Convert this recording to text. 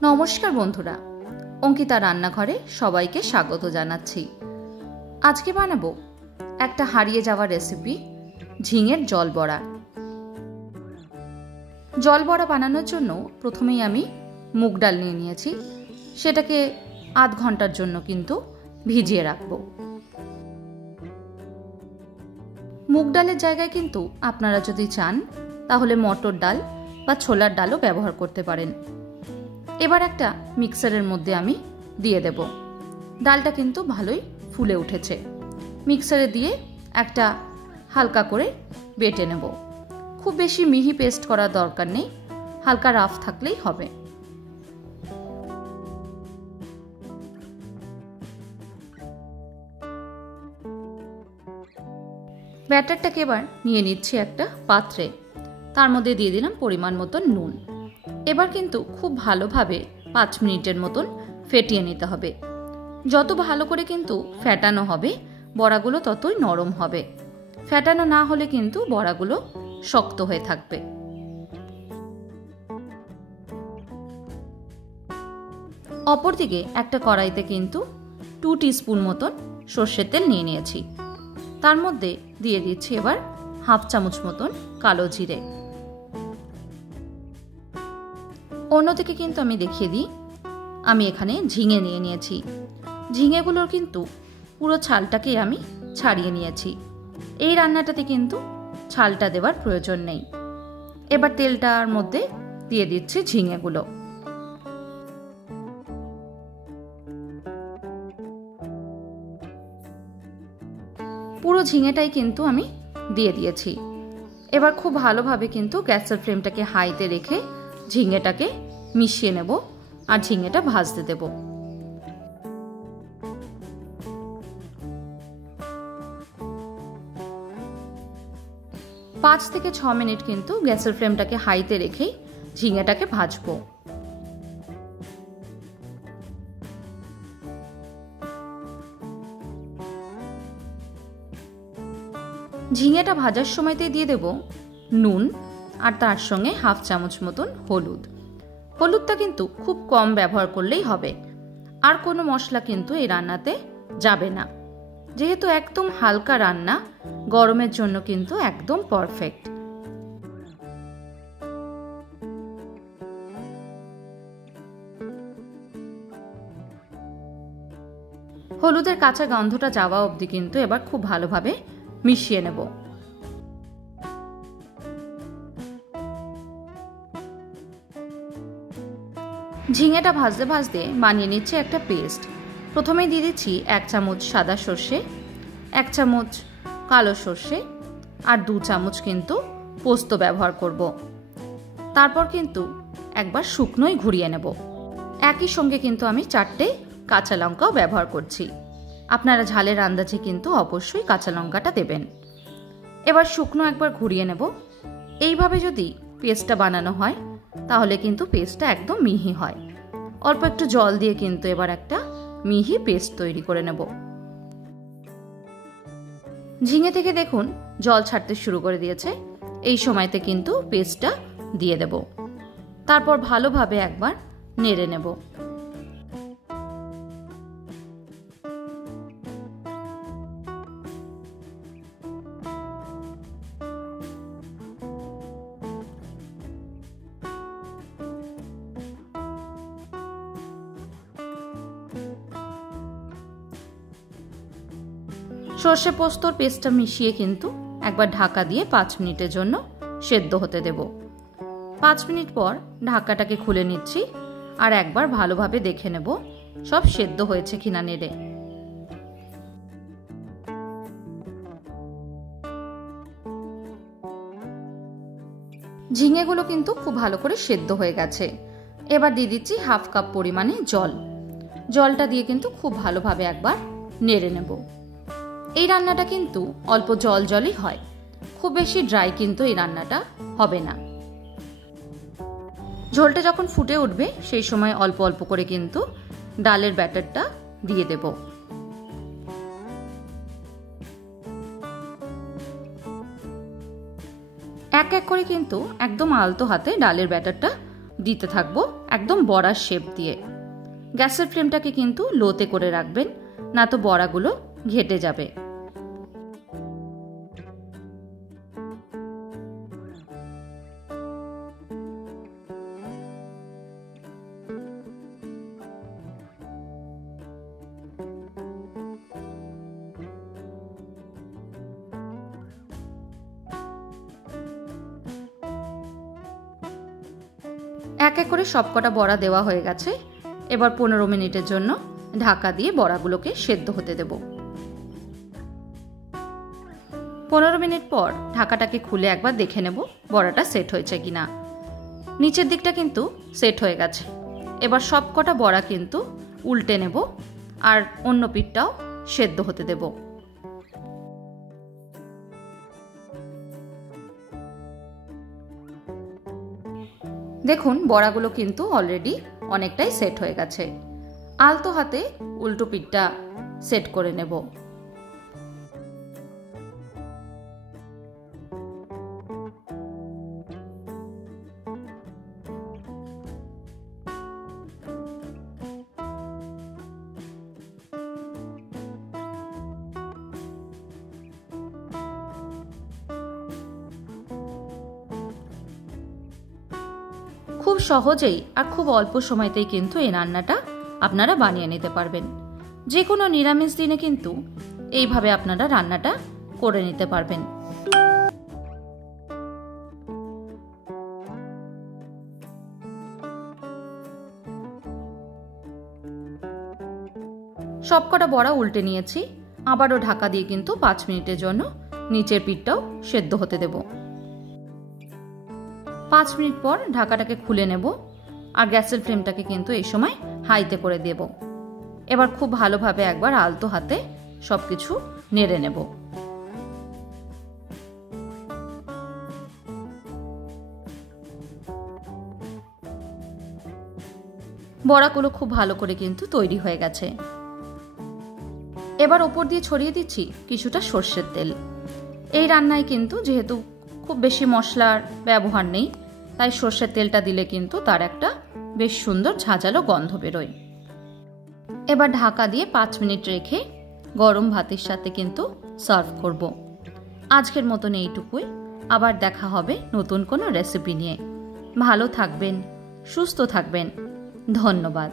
নমস্কার বন্ধুরা, অঙ্কিতা রান্নাঘরে সবাইকে স্বাগত জানাচ্ছি। আজকে বানাবো একটা হারিয়ে যাওয়া রেসিপি, ঝিঙের জল বড়া। জল বড়া বানানোর জন্য প্রথমেই আমি মুগ ডাল নিয়ে নিয়েছি। সেটাকে আধ ঘন্টার জন্য কিন্তু ভিজিয়ে রাখবো। মুগ ডালের জায়গায় কিন্তু আপনারা যদি চান তাহলে মটর ডাল বা ছোলার ডালও ব্যবহার করতে পারেন। এবার একটা মিক্সারের মধ্যে আমি দিয়ে দেব। ডালটা কিন্তু ভালোই ফুলে উঠেছে। মিক্সারে দিয়ে একটা হালকা করে বেটে নেব। খুব বেশি মিহি পেস্ট করার দরকার নেই, হালকা রাফ থাকলেই হবে। ব্যাটারটাকে এবার নিয়ে নিচ্ছি একটা পাত্রে। তার মধ্যে দিয়ে দিলাম পরিমাণ মতন নুন। এবার কিন্তু খুব ভালোভাবে 5 মিনিটের মতন ফেটিয়ে নিতে হবে। যত ভালো করে কিন্তু ফেটানো হবে বড়াগুলো ততই নরম হবে। ফেটানো না হলে কিন্তু বড়াগুলো শক্ত হয়ে থাকবে। অপরদিকে একটা কড়াইতে কিন্তু 2 টিস্পুন মতন সর্ষের তেল নিয়ে নিয়েছি। তার মধ্যে দিয়ে দিচ্ছি এবার হাফ চামচ মতন কালো জিরে। অন্যদিকে কিন্তু আমি দেখিয়ে দিই, আমি এখানে ঝিঙে নিয়ে নিয়েছি। ঝিঙেগুলোর কিন্তু পুরো ছালটাকে আমি ছাড়িয়ে নিয়েছি। এই রান্নাটাতে কিন্তু ছালটা দেওয়ার প্রয়োজন নেই। এবার তেলটার মধ্যে দিয়ে দিচ্ছি ঝিঙেগুলো। পুরো ঝিঙেটাই কিন্তু আমি দিয়ে দিয়েছি। এবার খুব ভালোভাবে কিন্তু গ্যাসের ফ্লেমটাকে হাইতে রেখে ঝিঙেটাকে মিশিয়ে নেব আর ঝিঙেটা ভাজতে দেব। পাঁচ থেকে 6 মিনিট কিন্তু গ্যাসের ফ্লেমটাকে হাইতে রেখেই ঝিঙেটাকে ভাজবো। ঝিঙেটা ভাজার সময়তে দিয়ে দেব নুন আর তার সঙ্গে হাফ চামচ মতন হলুদ। হলুদটা কিন্তু খুব কম ব্যবহার করলেই হবে। আর কোনো মশলা কিন্তু এই রান্নাতে যাবে না। যেহেতু একদম হালকা রান্না, গরমের জন্য কিন্তু একদম পারফেক্ট। হলুদের কাঁচা গন্ধটা যাওয়া অবধি কিন্তু এবার খুব ভালোভাবে মিশিয়ে নেব। ঝিঙেটা ভাজতে ভাজতে বানিয়ে নিচ্ছে একটা পেস্ট। প্রথমেই দিয়ে দিচ্ছি 1 চামচ সাদা সর্ষে, 1 চামচ কালো সর্ষে আর 2 চামচ কিন্তু পোস্ত ব্যবহার করব। তারপর কিন্তু একবার শুকনোই ঘুরিয়ে নেব। একই সঙ্গে কিন্তু আমি 4টে কাঁচা লঙ্কাও ব্যবহার করছি। আপনারা ঝালের আন্দাজে কিন্তু অবশ্যই কাঁচা লঙ্কাটা দেবেন। এবার শুকনো একবার ঘুরিয়ে নেব। এইভাবে যদি পেস্টটা বানানো হয় তাহলে কিন্তু পেস্টটা একদম মিহি হয়। অল্প একটু জল দিয়ে কিন্তু এবার একটা মিহি পেস্ট তৈরি করে নেব। ঝিঙে থেকে দেখুন জল ছাড়তে শুরু করে দিয়েছে। এই সময়তে কিন্তু পেস্টটা দিয়ে দেব। তারপর ভালোভাবে একবার নেড়ে নেব। সর্ষে পোস্তর পেস্টটা মিশিয়ে কিন্তু একবার ঢাকা দিয়ে 5 মিনিটের জন্য সেদ্ধ হতে দেব। 5 মিনিট পর ঢাকাটাকে খুলে নিচ্ছি আর একবার ভালোভাবে দেখে নেব সব সেদ্ধ হয়েছে কিনা নেড়ে। ঝিঙেগুলো কিন্তু খুব ভালো করে সেদ্ধ হয়ে গেছে। এবার দিয়ে দিচ্ছি হাফ কাপ পরিমাণে জল। জলটা দিয়ে কিন্তু খুব ভালোভাবে একবার নেড়ে নেব। এই রান্নাটা কিন্তু অল্প জল জলই হয়, খুব বেশি ড্রাই কিন্তু এই রান্নাটা হবে না। ঝোলটা যখন ফুটে উঠবে সেই সময় অল্প অল্প করে কিন্তু ডালের ব্যাটারটা দিয়ে দেব। এক এক করে কিন্তু একদম আলতো হাতে ডালের ব্যাটারটা দিতে থাকবো একদম বড়ার শেপ দিয়ে। গ্যাসের ফ্লেমটাকে কিন্তু লোতে করে রাখবেন, না তো বড়াগুলো ঘেটে যাবে। এক এক করে সবকটা বড়া দেওয়া হয়ে গেছে। এবার 15 মিনিটের জন্য ঢাকা দিয়ে বড়াগুলোকে সেদ্ধ হতে দেব। 15 মিনিট পর ঢাকাটাকে খুলে একবার দেখে নেব বড়াটা সেট হয়েছে কিনা। নিচের দিকটা কিন্তু সেট হয়ে গেছে। এবার সবকটা বড়া কিন্তু উল্টে নেব আর অন্য পিঠটাও সেদ্ধ হতে দেব। দেখুন বড়াগুলো কিন্তু অলরেডি অনেকটাই সেট হয়ে গেছে। আলতো হাতে উল্টো পিঠটা সেট করে নেব। খুব সহজেই আর খুব অল্প সময়তেই কিন্তু এই রান্নাটা আপনারা বানিয়ে নিতে পারবেন। যে কোনো নিরামিষ দিনে কিন্তু এইভাবে আপনারা রান্নাটা করে নিতে পারবেন। সবকটা বড়া উল্টে নিয়েছি। আবারও ঢাকা দিয়ে কিন্তু 5 মিনিটের জন্য নিচের পিঠটাও সেদ্ধ হতে দেব। 5 মিনিট পর ঢাকাটাকে খুলে নেব আর গ্যাসের ফ্লেমটাকে কিন্তু এই সময় হাইতে করে দেব। এবার খুব ভালোভাবে একবার আলতো হাতে সবকিছু নেড়ে নেব। বড়াগুলো খুব ভালো করে কিন্তু তৈরি হয়ে গেছে। এবার ওপর দিয়ে ছড়িয়ে দিচ্ছি কিছুটা সর্ষের তেল। এই রান্নায় কিন্তু যেহেতু খুব বেশি মশলার ব্যবহার নেই, তাই সর্ষের তেলটা দিলে কিন্তু তার একটা বেশ সুন্দর ঝাঁঝালো গন্ধ বেরোয়। এবার ঢাকা দিয়ে 5 মিনিট রেখে গরম ভাতের সাথে কিন্তু সার্ভ করব। আজকের মতন এইটুকুই। আবার দেখা হবে নতুন কোনো রেসিপি নিয়ে। ভালো থাকবেন, সুস্থ থাকবেন। ধন্যবাদ।